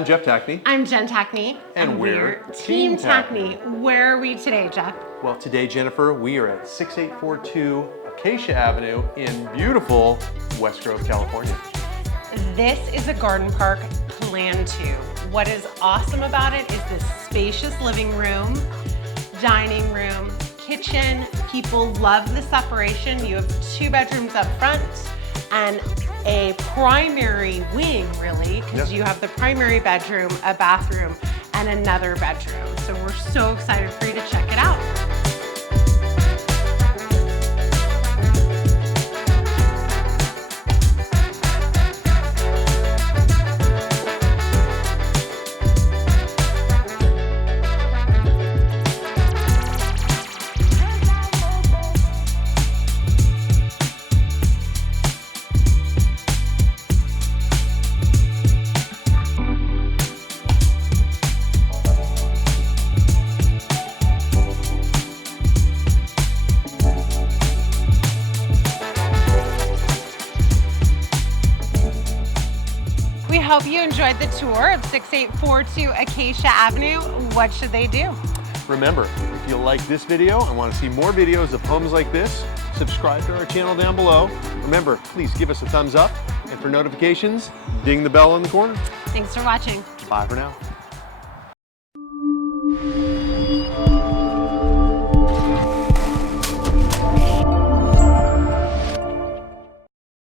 I'm Jeff Tackney. I'm Jen Tackney. And we're Team Tackney. Where are we today, Jeff? Well, today, Jennifer, we are at 6842 Acacia Avenue in beautiful West Grove, California. This is a garden park planned to. What is awesome about it is this spacious living room, dining room, kitchen. People love the separation. You have 2 bedrooms up front and a primary wing, really, because you have the primary bedroom, a bathroom, and another bedroom. So we're so excited for you to check it out. We hope you enjoyed the tour of 6842 Acacia Avenue. What should they do? Remember, if you like this video and want to see more videos of homes like this, subscribe to our channel down below. Remember, please give us a thumbs up, and for notifications, ding the bell in the corner. Thanks for watching. Bye for now.